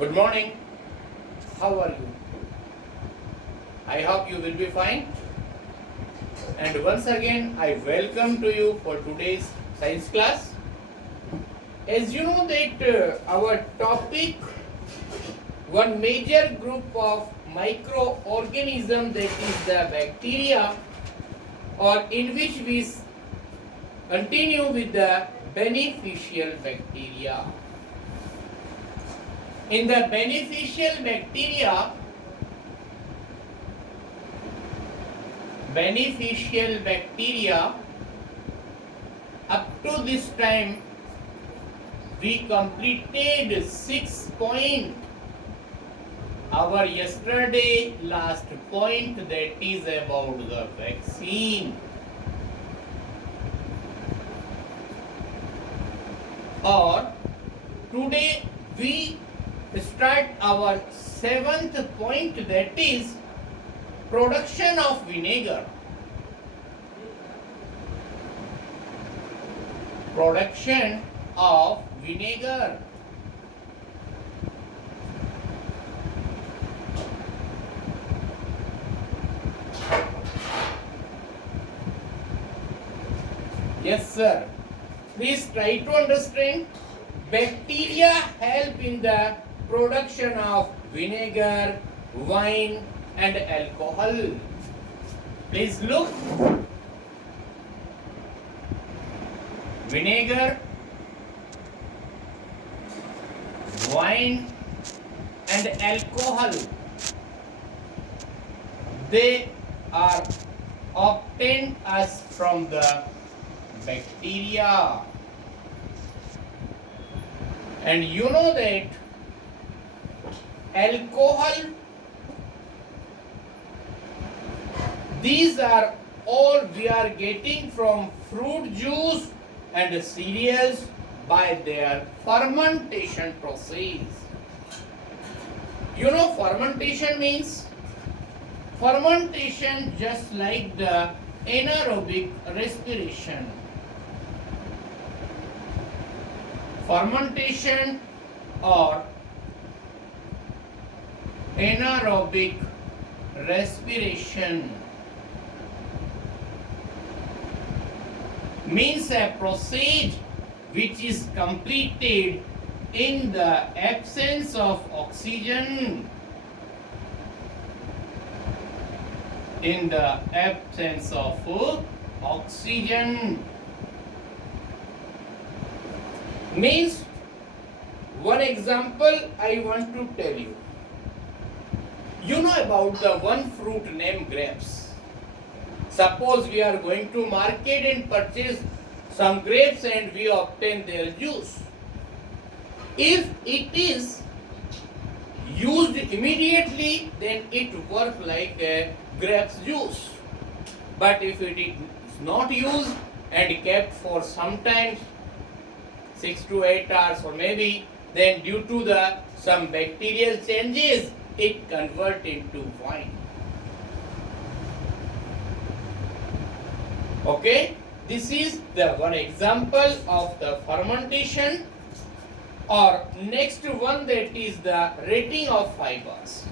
Good morning. How are you? I hope you will be fine. And once again, I welcome to you for today's science class. As you know that our topic, one major group of microorganism, that is the bacteria, or in which we continue with the beneficial bacteria. In the beneficial bacteria, up to this time we completed 6 points. Our yesterday last point, that is about the vaccine. Or today we start our 7th point, that is production of vinegar. Production of vinegar. Yes, sir. Please try to understand. Bacteria help in the production of vinegar, wine, and alcohol. Please look. Vinegar, wine, and alcohol, they are obtained as from the bacteria. And you know that alcohol, these are all we are getting from fruit juice and cereals by their fermentation process. You know fermentation means? Fermentation just like the anaerobic respiration. Fermentation or anaerobic respiration means a process which is completed in the absence of oxygen. In the absence of oxygen. Means, one example I want to tell you. You know about the one fruit named grapes. Suppose we are going to market and purchase some grapes and we obtain their juice. If it is used immediately, then it works like a grapes juice. But if it is not used and kept for some time, 6 to 8 hours or maybe, then due to some bacterial changes, it converts into wine. Okay, this is the one example of the fermentation. Or next one, that is the rating of fibers.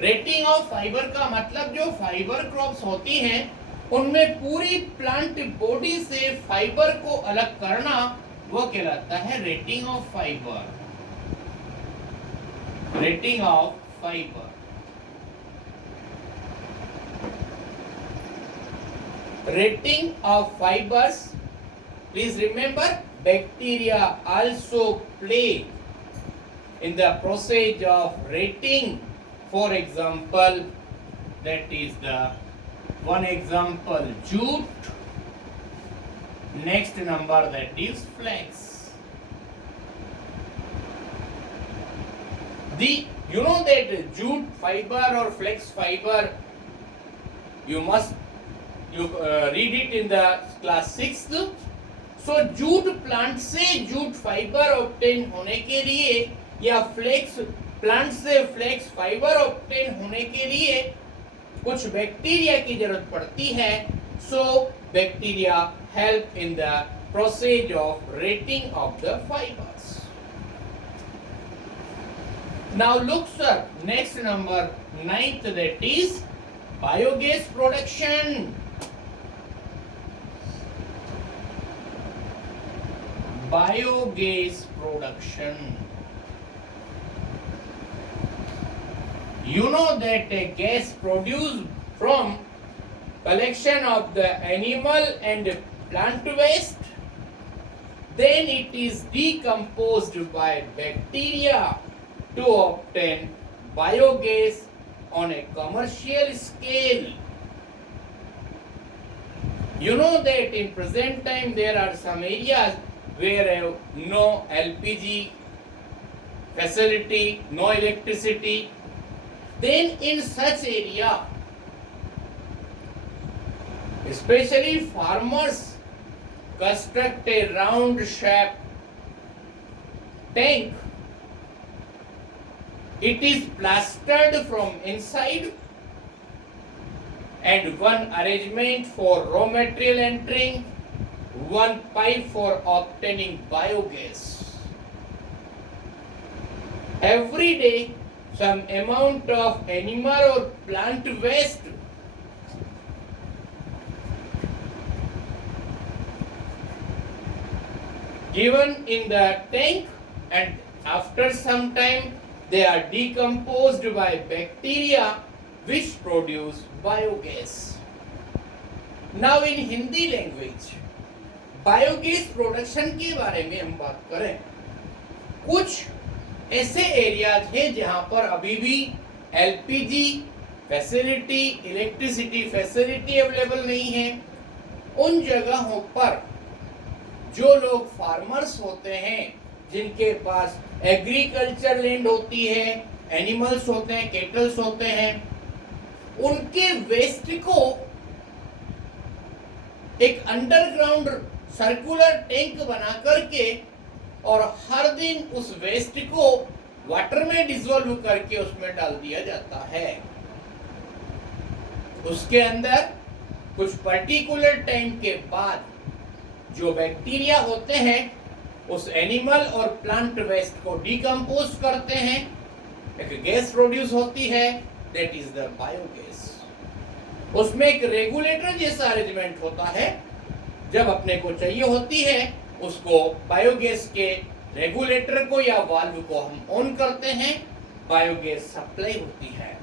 Rating of fibre का मतलब जो fibre crops होती हैं उनमें पूरी plant body से fibre को अलग करना वो कहलाता है rating of fibre. Rating of fibre. Rating of fibers, please remember, bacteria also play in the process of rating. For example, that is the one example, jute. Next number, that is flax. You know that jute fiber or flax fiber, you read it in the class 6th. So jute plant से jute fiber obtain होने के लिए या flax plant से flex fibre obtain होने के लिए कुछ बैक्टीरिया की जरूरत पड़ती है. So bacteria help in the process of rating of the fibres. Now look sir, next number 9th, that is biogas production. Biogas production. You know that a gas produced from collection of the animal and plant waste, then it is decomposed by bacteria to obtain biogas on a commercial scale. You know that in present time there are some areas where no LPG facility, no electricity. Then in such area, especially farmers construct a round shape tank. It is plastered from inside and one arrangement for raw material entering, one pipe for obtaining biogas. Every day some amount of animal or plant waste given in the tank, and after some time they are decomposed by bacteria which produce biogas. Now in Hindi language biogas production के बारे में हम बात करें, कुछ ऐसे areas हैं जहां पर अभी भी LPG facility, electricity facility available नहीं है। उन जगहों पर जो लोग फार्मर्स होते हैं, जिनके पास एग्रीकल्चर लैंड होती है, एनिमल्स होते हैं, केटल्स होते हैं, उनके वेस्ट को एक अंडरग्राउंड सर्कुलर टैंक बना करके और हर दिन उस वेस्ट को वाटर में डिसॉल्व करके उसमें डाल दिया जाता है। उसके अंदर कुछ पर्टिकुलर टाइम के बाद जो बैक्टीरिया होते हैं उस एनिमल और प्लांट वेस्ट को डिकम्पोज करते हैं, एक गैस प्रोड्यूस होती है, दैट इज द बायोगैस। उसमें एक रेगुलेटर जैसा अरेंजमेंट होता है, जब अपने को चाहिए होती है उसको बायोगैस के रेगुलेटर को या वाल्व को हम ऑन करते हैं, बायोगैस सप्लाई होती है।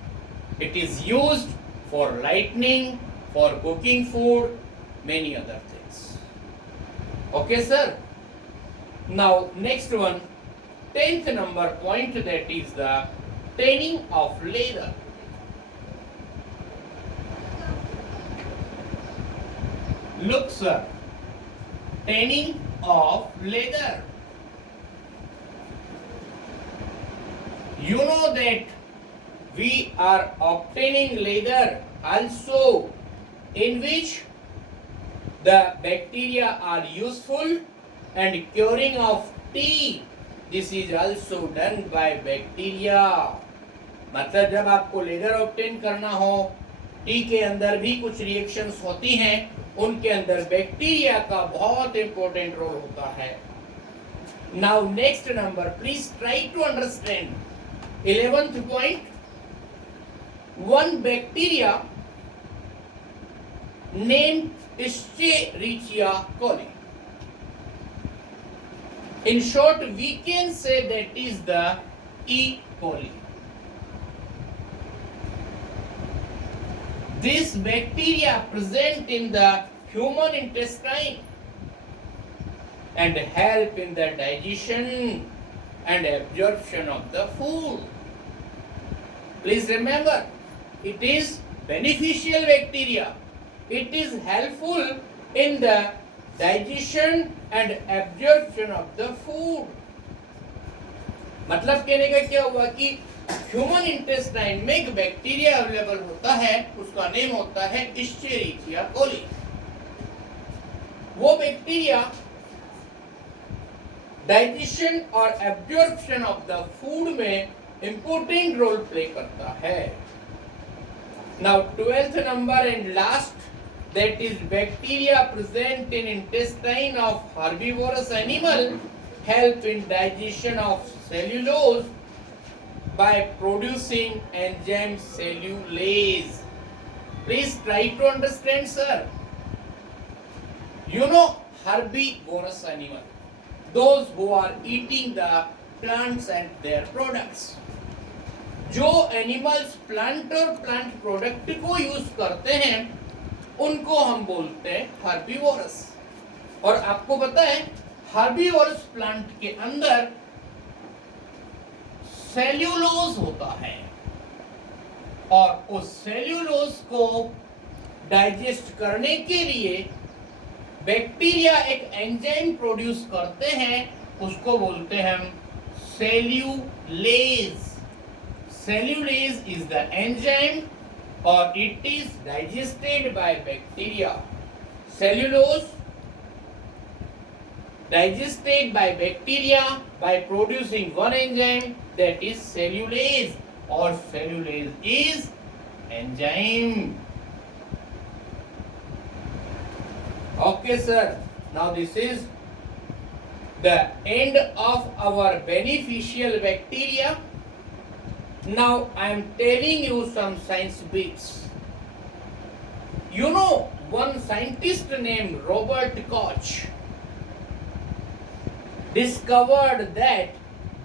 It is used for lightning, for cooking food, many other things. Okay sir, now next one, 10th number point, that is the tanning of leather. Look sir, tanning of leather. You know that we are obtaining leather also in which the bacteria are useful, and curing of tea, this is also done by bacteria. मतलब जब आपको leather obtain करना हो, T के अंदर भी कुछ reactions होती हैं, उनके अंदर बैक्टीरिया का बहुत इंपॉर्टेंट रोल होता है। Now next number, please try to understand 11th point. One bacteria named Escherichia coli. In short, we can say that is the E. coli. This bacteria present in the human intestine and help in the digestion and absorption of the food. Please remember, it is beneficial bacteria. It is helpful in the digestion and absorption of the food. मतलब कहने का क्या हुआ कि human intestine में एक bacteria available होता है, उसका नेम होता है इश्चेरिचिया कोली। वो बैक्टीरिया डाइजेशन और एब्जॉर्प्शन ऑफ द फूड में इंपॉर्टेंट रोल प्ले करता है। Now 12th number and last, that is bacteria present in intestine of herbivorous animal help in digestion of cellulose by producing enzyme cellulase. Please try to understand, sir. You know herbivorous animal, those who are eating the plants and their products. जो animals plant और plant product को use करते हैं उनको हम बोलते हैं herbivorous. और आपको पता है हर्बीवोरस प्लांट के अंदर सेल्यूलोज होता है और उस सेल्यूलोज को डाइजेस्ट करने के लिए बैक्टीरिया एक एंजाइम प्रोड्यूस करते हैं, उसको बोलते हैं हम cellulase. Cellulase is the enzyme और it is digested by bacteria. Cellulose digested by bacteria by producing one enzyme, that is cellulase, or cellulase is enzyme. Okay sir, now this is the end of our beneficial bacteria. Now I am telling you some science bits. You know one scientist named Robert Koch discovered that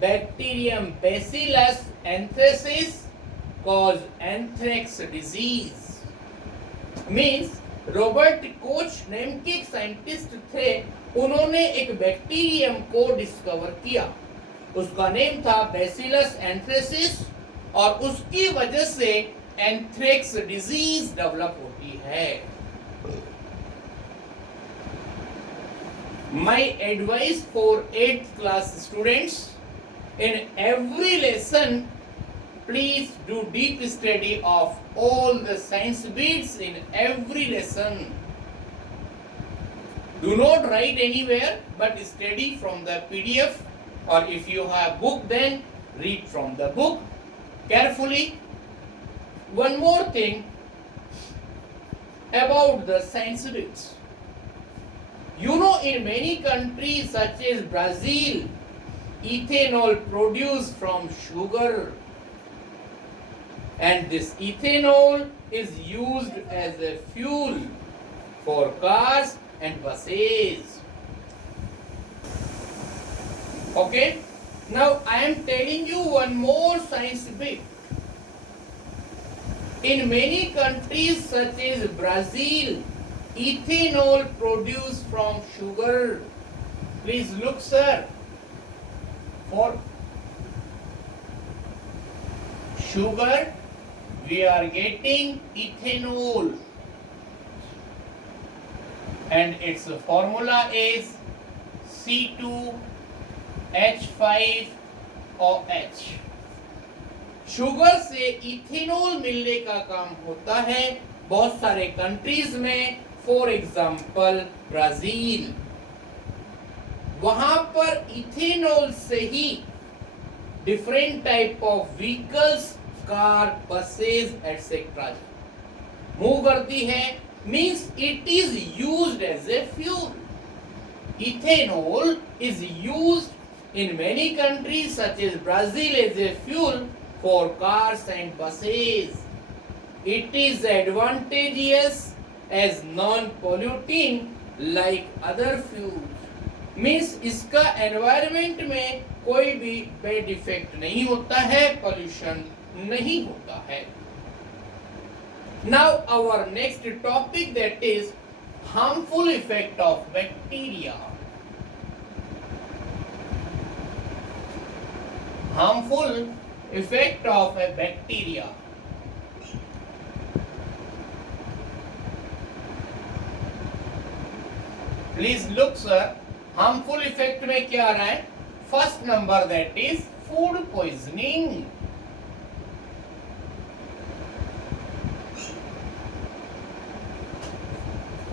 bacterium Bacillus anthracis cause anthrax disease. Means Robert Koch name के एक scientist थे, उन्होंने एक bacterium को discover किया, उसका name था bacillus anthracis और उसकी वजह से एंथ्रेक्स डिजीज डेवलप होती है। My advice for 8th class students, in every lesson please do deep study of all the science bits in every lesson. Do not write anywhere but study from the PDF, or if you have book then read from the book carefully. One more thing about the science bits. You know, in many countries such as Brazil, ethanol produced from sugar, and this ethanol is used as a fuel for cars and buses. Okay, now I am telling you one more science bit. In many countries such as Brazil, ethanol produced from sugar. Please look, sir. For sugar, we are getting ethanol, and its formula is C2H5OH. Sugar से ethanol मिलने का काम होता है बहुत सारे countries में, for example Brazil. वहां पर इथेनॉल से ही different type of vehicles, car, buses etcetera move करती है। Means it is used as a fuel. Ethanol is used in many countries such as Brazil as a fuel for cars and buses. It is advantageous as non-polluting like other fuels. Means इसका environment में कोई भी bad effect नहीं होता है, pollution नहीं होता है। Now our next topic, that is harmful effect of bacteria. Harmful effect of a bacteria. Please look sir, harmful effect में क्या आ रहा है? First number, that is food poisoning.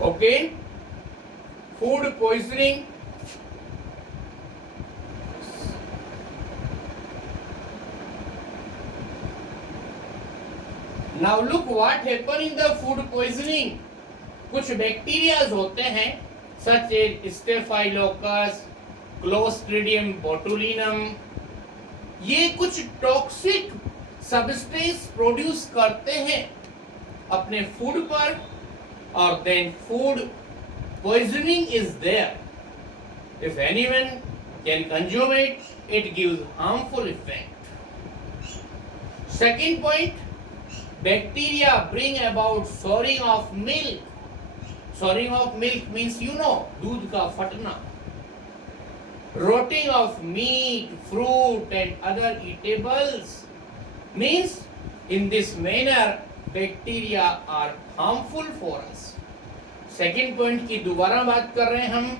Okay, food poisoning. Now look what happen in the food poisoning. कुछ bacterias होते हैं such as Staphylococcus, Clostridium botulinum, ये कुछ toxic substance produce करते हैं अपने फूड पर, और then food poisoning is there. If anyone can consume it, it gives harmful effect. Second point, bacteria bring about souring of milk. Souring of milk means दूध का फटना. Rotting of meat, fruit and other eatables means in this manner bacteria are harmful for us. Second point की दोबारा बात कर रहे हैं हम.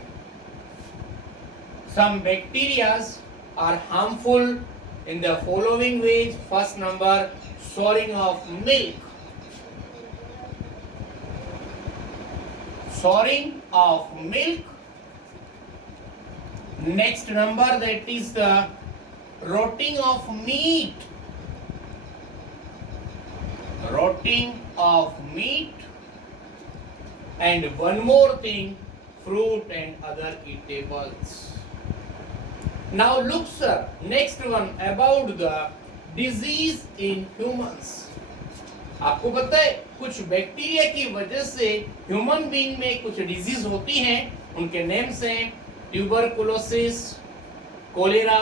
Some bacteria are harmful in the following ways. First number, souring of milk. Souring of milk. Next number, that is the rotting of meat. Rotting of meat. And one more thing, fruit and other eatables. Now look sir, next one about the disease in humans. आपको पता है कुछ bacteria की वजह से human being में कुछ disease होती हैं. उनके नेम्स हैं ट्यूबरकुलोसिस, कोलेरा,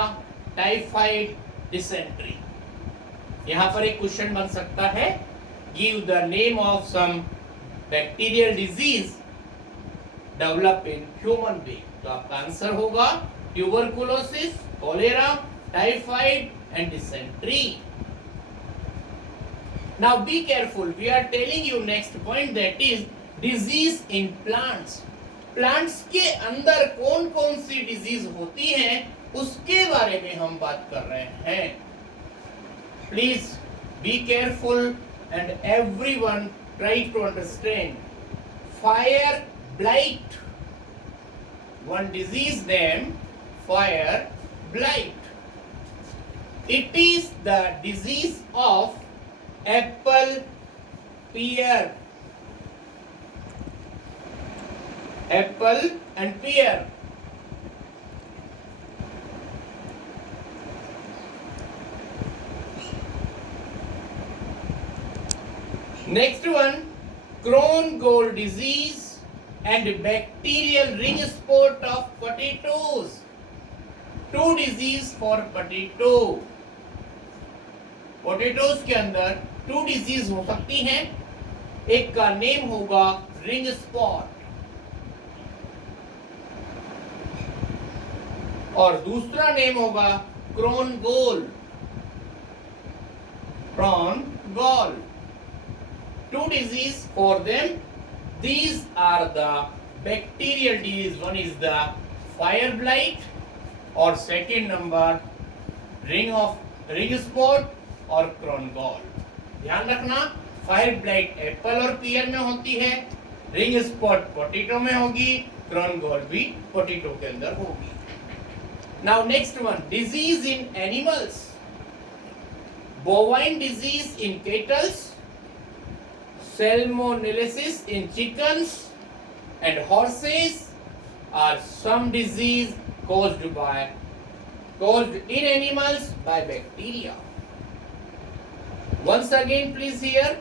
टाइफाइड, डिसेंट्री. यहाँ पर एक क्वेश्चन बन सकता है, give the name of some bacterial disease develop in human being. तो आपका आंसर होगा tuberculosis, cholera, typhoid and dysentery. Now be careful, we are telling you next point, that is disease in plants. Plants के अंदर कौन कौन सी disease होती हैं उसके बारे में हम बात कर रहे हैं. Please be careful and everyone try to understand. Fire blight, one disease name, fire blight. It is the disease of apple, pear. Apple and pear. Next one, Crohn gall disease and bacterial ring spot of potatoes. Two disease for potato. Potatoes के अंदर to disease हो सकती हैं. एक का name होगा ring spot और दूसरा नेम होगा क्रोन गोल. क्रोन गॉल. Two disease for them. These are the bacterial disease. One is the fire blight और सेकेंड नंबर रिंग स्पॉट और क्रोन गॉल. ध्यान रखना, फायर ब्लाइट एप्पल और पियर में होती है, रिंग स्पॉट पोटैटो में होगी, क्रोन गॉल भी पोटैटो के अंदर होगी. Now next one, disease in animals. Bovine disease in kettles, salmonellosis in chickens and horses are some disease caused in animals by bacteria. Once again please hear,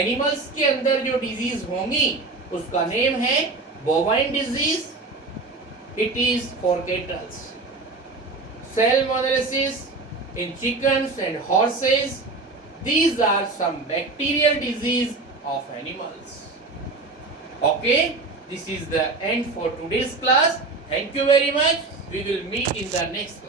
animals के अंदर जो disease होंगी उसका name है bovine disease. It is for cattle. Salmonellosis in chickens and horses. These are some bacterial disease of animals. Okay, this is the end for today's class. Thank you very much. We will meet in the next class.